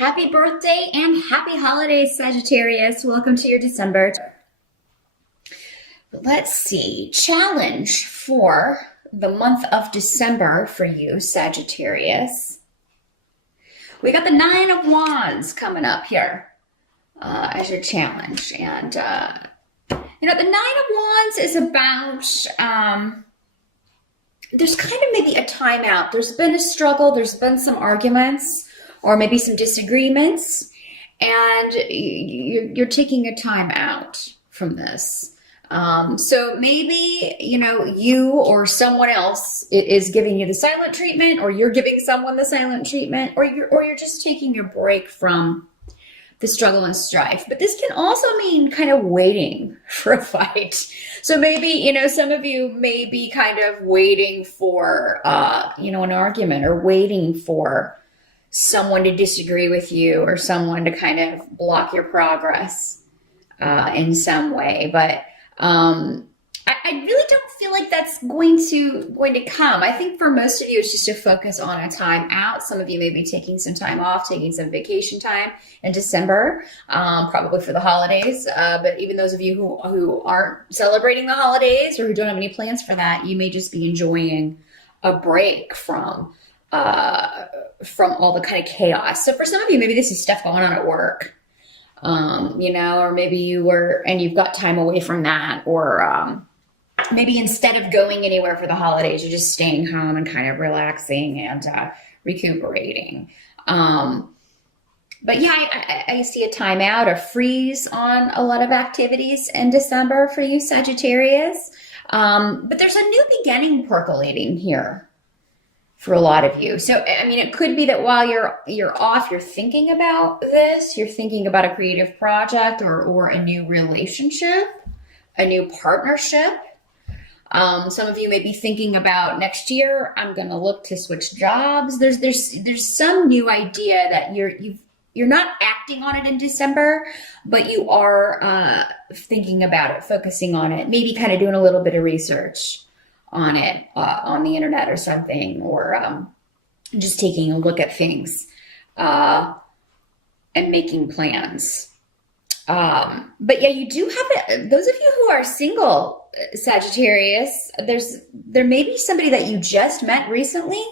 Happy birthday and happy holidays, Sagittarius. Welcome to your December. Let's see. Challenge for the month of December for you, Sagittarius. We got the Nine of Wands coming up here as your challenge. And, the Nine of Wands is about, there's kind of maybe a timeout. There's been a struggle. There's been some arguments or maybe some disagreements, and you're taking a time out from this. So maybe, you or someone else is giving you the silent treatment, or you're giving someone the silent treatment, or you're just taking your break from the struggle and strife. But this can also mean kind of waiting for a fight. So maybe, some of you may be kind of waiting for, an argument, or waiting for someone to disagree with you, or someone to kind of block your progress in some way. But I really don't feel like that's going to come. I think for most of you, it's just to focus on a time out. Some of you may be taking some time off, taking some vacation time in December, probably for the holidays. But even those of you who aren't celebrating the holidays or who don't have any plans for that, you may just be enjoying a break from all the kind of chaos. So for some of you, maybe this is stuff going on at work, or maybe you've got time away from that, or maybe instead of going anywhere for the holidays, you're just staying home and kind of relaxing and recuperating. But yeah, I see a timeout, a freeze on a lot of activities in December for you, Sagittarius. But there's a new beginning percolating here for a lot of you. So, it could be that while you're off, you're thinking about this, you're thinking about a creative project or a new relationship, a new partnership. Some of you may be thinking about next year, I'm going to look to switch jobs. There's some new idea that you're not acting on it in December, but you are thinking about it, focusing on it, maybe kind of doing a little bit of research on it on the internet or something, or just taking a look at things and making plans. But yeah, you do have those of you who are single, Sagittarius, there may be somebody that you just met recently,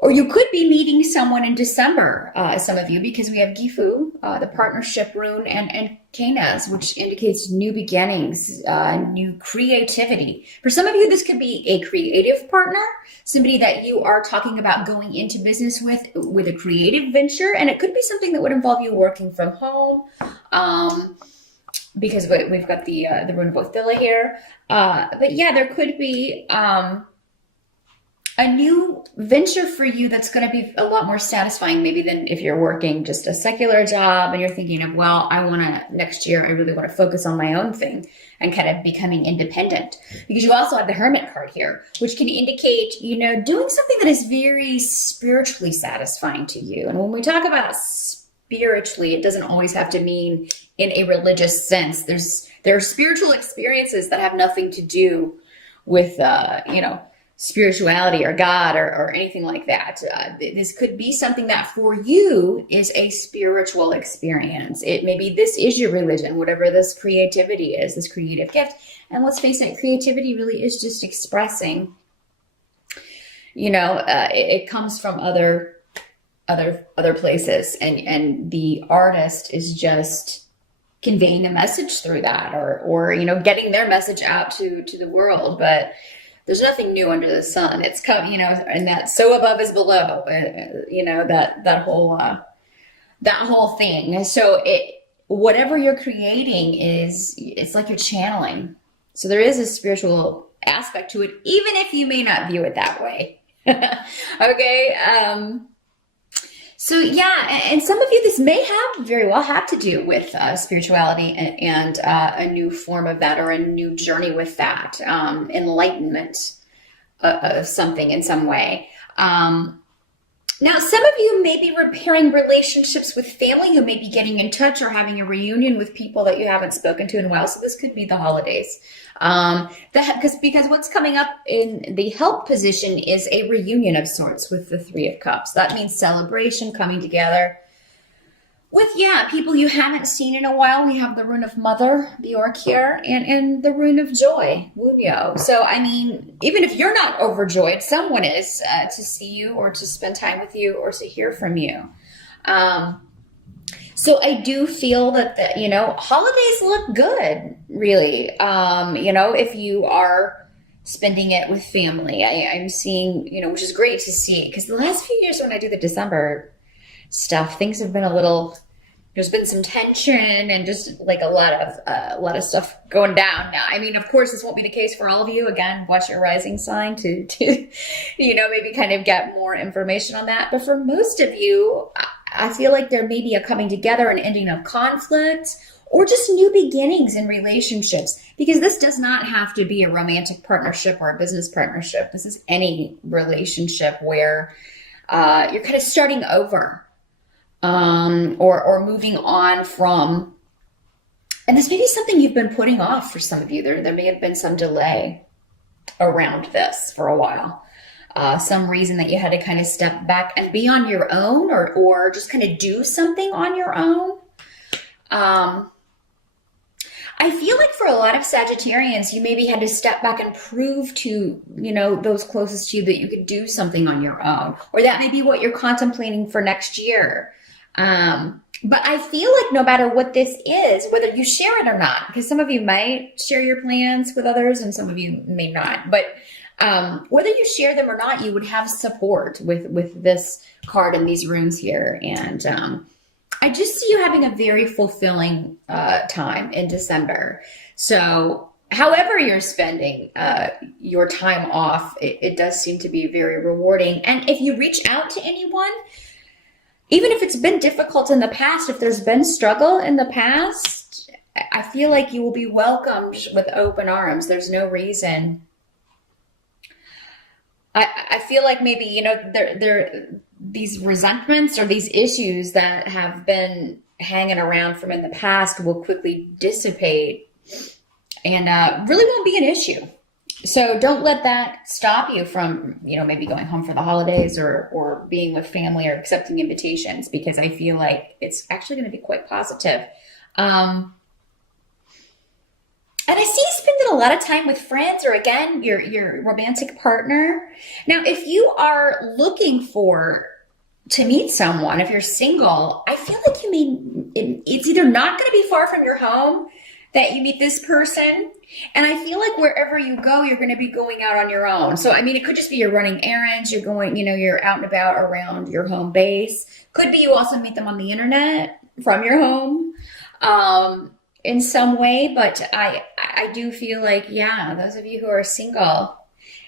or you could be meeting someone in December, some of you, because we have Gifu, the partnership rune, and Kanaz, which indicates new beginnings, new creativity. For some of you, this could be a creative partner, somebody that you are talking about going into business with a creative venture, and it could be something that would involve you working from home, because we've got the rune of Othila here. But yeah, there could be a new venture for you that's going to be a lot more satisfying maybe than if you're working just a secular job and you're thinking of, well, next year, I really want to focus on my own thing and kind of becoming independent. Because you also have the Hermit card here, which can indicate, doing something that is very spiritually satisfying to you. And when we talk about spiritually, it doesn't always have to mean in a religious sense. There are spiritual experiences that have nothing to do with, spirituality or God or anything like that. This could be something that for you is a spiritual experience. Maybe this is your religion, whatever this creativity is, this creative gift. And let's face it, creativity really is just expressing, it comes from other places, and the artist is just conveying a message through that, or getting their message out to the world. But there's nothing new under the sun. It's come, and that so above is below, that whole thing. So whatever you're creating it's like you're channeling. So there is a spiritual aspect to it, even if you may not view it that way. Okay. So yeah, and some of you, this may very well have to do with spirituality and a new form of that, or a new journey with that, enlightenment of something in some way. Now, some of you may be repairing relationships with family who may be getting in touch or having a reunion with people that you haven't spoken to in a while. So this could be the holidays. Because what's coming up in the help position is a reunion of sorts with the Three of Cups. That means celebration, coming together, With, yeah, people you haven't seen in a while, we have the rune of Mother, Bjork here, and the rune of Joy, Wunyo. So, I mean, even if you're not overjoyed, someone is to see you or to spend time with you or to hear from you. So I do feel that holidays look good, really. If you are spending it with family, I'm seeing, which is great to see, because the last few years when I do the December stuff, things have been there's been some tension and just like a lot of stuff going down. Now, I mean, of course, this won't be the case for all of you. Again, watch your rising sign to maybe kind of get more information on that. But for most of you, I feel like there may be a coming together and ending of conflict, or just new beginnings in relationships, because this does not have to be a romantic partnership or a business partnership. This is any relationship where you're kind of starting over, or moving on from, and this may be something you've been putting off for some of you. There may have been some delay around this for a while. Some reason that you had to kind of step back and be on your own, or just kind of do something on your own. I feel like for a lot of Sagittarians, you maybe had to step back and prove to, those closest to you that you could do something on your own, or that may be what you're contemplating for next year. But I feel like no matter what this is, whether you share it or not, because some of you might share your plans with others and some of you may not, but whether you share them or not, you would have support with this card and these runes here. And I just see you having a very fulfilling time in December. So however you're spending your time off, it does seem to be very rewarding. And if you reach out to anyone, even if it's been difficult in the past, if there's been struggle in the past, I feel like you will be welcomed with open arms. There's no reason. I feel like maybe, there these resentments or these issues that have been hanging around from in the past will quickly dissipate and really won't be an issue. So don't let that stop you from, maybe going home for the holidays or being with family or accepting invitations, because I feel like it's actually going to be quite positive. And I see you spending a lot of time with friends, or again, your romantic partner. Now, if you are looking to meet someone, if you're single, I feel like it's either not going to be far from your home that you meet this person. And I feel like wherever you go, you're going to be going out on your own. So, I mean, it could just be you're running errands, you're going, you're out and about around your home base. Could be you also meet them on the internet from your home. In some way, but I do feel like, yeah, those of you who are single,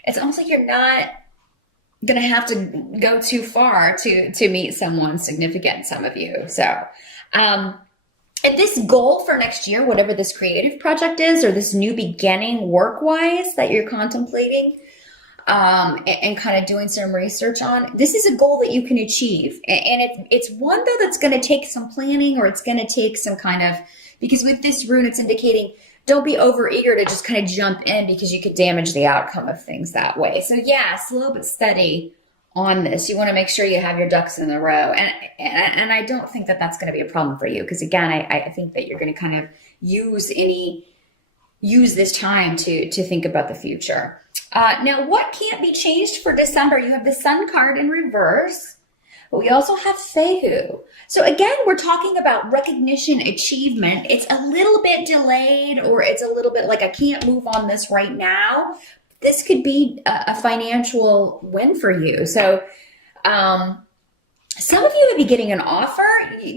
it's almost like you're not gonna have to go too far to meet someone significant, some of you. So and this goal for next year, whatever this creative project is, or this new beginning work-wise that you're contemplating, and kind of doing some research on, this is a goal that you can achieve. And it's one, though, that's going to take some planning, or it's going to take some kind of, because with this rune, it's indicating don't be overeager to just kind of jump in, because you could damage the outcome of things that way. So yeah, slow but steady on this. You want to make sure you have your ducks in a row. And I don't think that that's going to be a problem for you, because again, I think that you're going to kind of use this time to think about the future. Now, what can't be changed for December? You have the Sun card in reverse, but we also have Fehu. So again, we're talking about recognition, achievement. It's a little bit delayed, or it's a little bit like I can't move on this right now. This could be a financial win for you. So some of you may be getting an offer.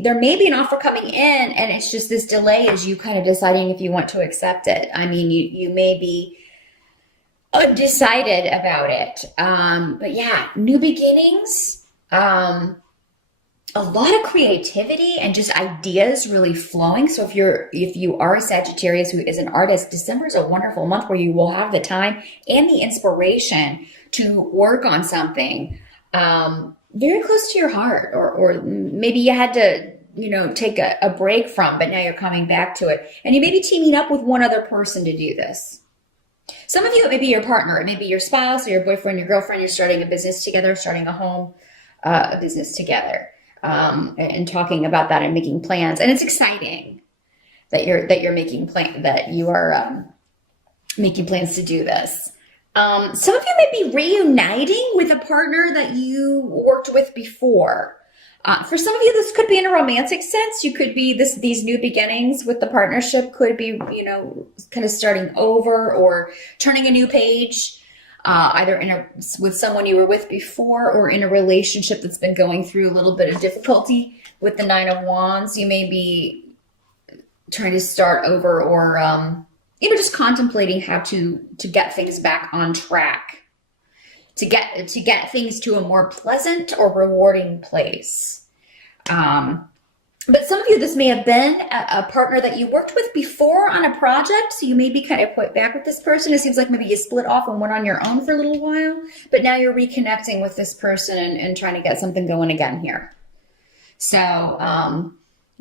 There may be an offer coming in, and it's just this delay as you kind of deciding if you want to accept it. I mean, you may be undecided about it. But yeah, new beginnings, a lot of creativity and just ideas really flowing. So if you are a Sagittarius who is an artist, December is a wonderful month where you will have the time and the inspiration to work on something very close to your heart, or maybe you had to take a break from, but now you're coming back to it, and you may be teaming up with one other person to do this. Some of you, it may be your partner, it may be your spouse or your boyfriend, your girlfriend. You're starting a business together, starting a home, a business together. and talking about that and making plans. And it's exciting that you're making making plans to do this. Some of you may be reuniting with a partner that you worked with before. For some of you, this could be in a romantic sense. You could be these new beginnings with the partnership could be, kind of starting over or turning a new page, either with someone you were with before or in a relationship that's been going through a little bit of difficulty. With the Nine of Wands, you may be trying to start over or, just contemplating how to get things back on track. To get things to a more pleasant or rewarding place. But some of you, this may have been a partner that you worked with before on a project, so you may be kind of put back with this person. It seems like maybe you split off and went on your own for a little while, but now you're reconnecting with this person and trying to get something going again here. So,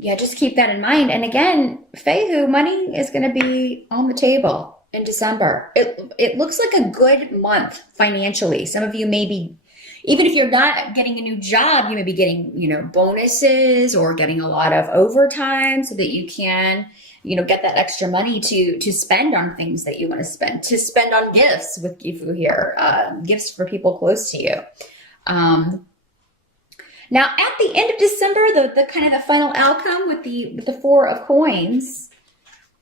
just keep that in mind. And again, Fehu, money is going to be on the table in December. It looks like a good month financially. Some of you may be, even if you're not getting a new job, you may be getting, bonuses or getting a lot of overtime so that you can, get that extra money to spend on things that you want to spend on gifts with Gifu here, gifts for people close to you. Now at the end of December, the kind of the final outcome with the Four of Coins,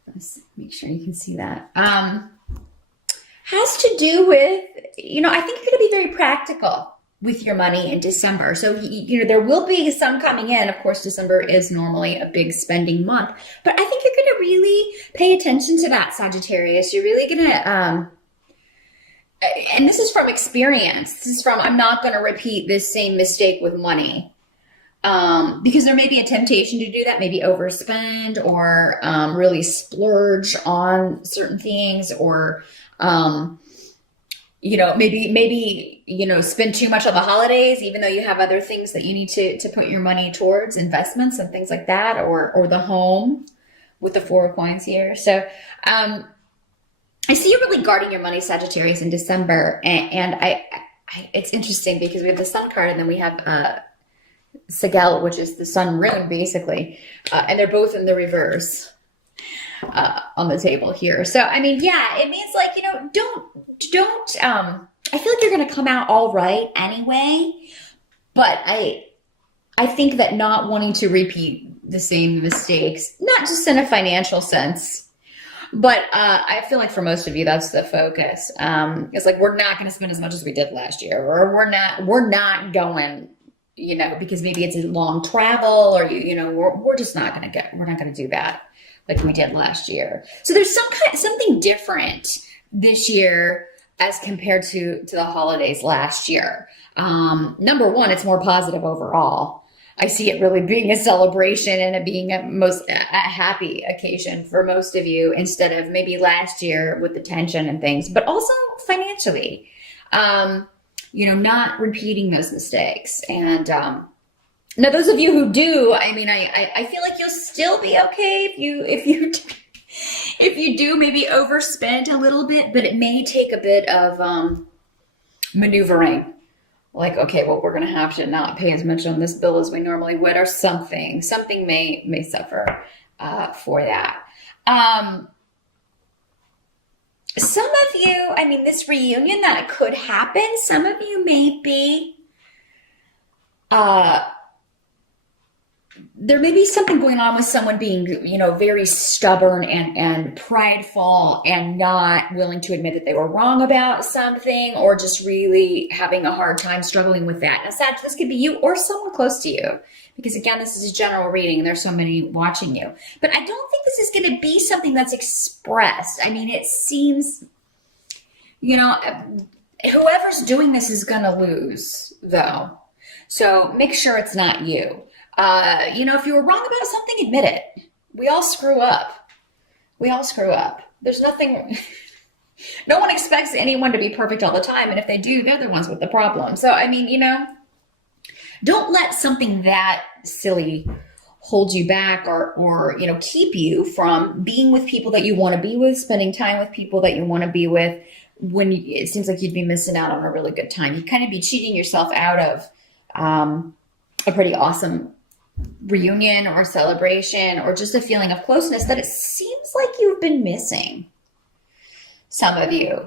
let's make sure you can see that, has to do with, I think you're going to be very practical with your money in December. So, there will be some coming in. Of course, December is normally a big spending month, but I think you're going to really pay attention to that, Sagittarius. You're really going to, and this is from experience. This is from, I'm not going to repeat this same mistake with money. Because there may be a temptation to do that, maybe overspend or really splurge on certain things or, maybe spend too much on the holidays, even though you have other things that you need to put your money towards, investments and things like that, or the home with the Four of Coins here. So I see you really guarding your money, Sagittarius, in December. And I it's interesting because we have the Sun card and then we have Sagel, which is the Sun rune, basically. And they're both in the reverse on the table here. So, it means like, don't, I feel like you're going to come out all right anyway. But I think that not wanting to repeat the same mistakes, not just in a financial sense, but I feel like for most of you, that's the focus. It's like, we're not going to spend as much as we did last year, or we're not going, because maybe it's a long travel, or we're just not going to we're not going to do that like we did last year. So there's something different this year as compared to the holidays last year. Number one, it's more positive overall. I see it really being a celebration and it being a happy occasion for most of you, instead of maybe last year with the tension and things, but also financially, not repeating those mistakes. And now those of you who do, I feel like you'll still be okay if you do maybe overspend a little bit, but it may take a bit of maneuvering. Like, okay, well, we're going to have to not pay as much on this bill as we normally would, or something may suffer for that. Some of you, this reunion that could happen, some of you may be, there may be something going on with someone being, very stubborn and prideful and not willing to admit that they were wrong about something, or just really having a hard time struggling with that. Now, Sag, this could be you or someone close to you, because again, this is a general reading and there's so many watching you. But I don't think this is going to be something that's expressed. It seems, whoever's doing this is going to lose, though. So make sure it's not you. If you were wrong about something, admit it. We all screw up. There's nothing, no one expects anyone to be perfect all the time. And if they do, they're the ones with the problem. So, don't let something that silly hold you back or keep you from being with people that you want to be with, spending time with people that you want to be with, when it seems like you'd be missing out on a really good time. You kind of be cheating yourself out of, a pretty awesome reunion or celebration or just a feeling of closeness that it seems like you've been missing. Some of you.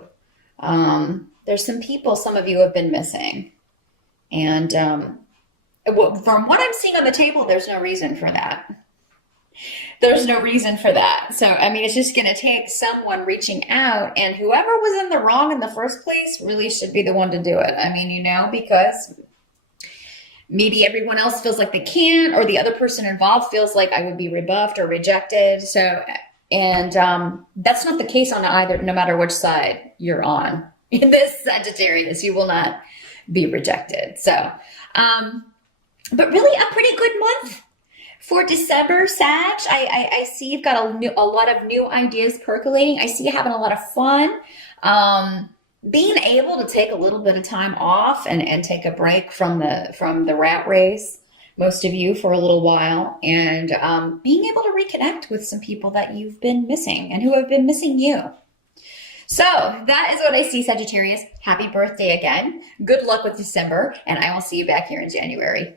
There's some people some of you have been missing. And from what I'm seeing on the table, there's no reason for that. There's no reason for that. So, I mean, it's just going to take someone reaching out, and whoever was in the wrong in the first place really should be the one to do it. I mean, you know, because maybe everyone else feels like they can't, or the other person involved feels like I would be rebuffed or rejected. So, and that's not the case on either, no matter which side you're on. In this Sagittarius, you will not be rejected. So, but really a pretty good month for December, Sag. I see you've got a lot of new ideas percolating. I see you having a lot of fun. Being able to take a little bit of time off and take a break from the rat race, most of you, for a little while, and being able to reconnect with some people that you've been missing and who have been missing you. So that is what I see, Sagittarius. Happy birthday again. Good luck with December, and I will see you back here in January.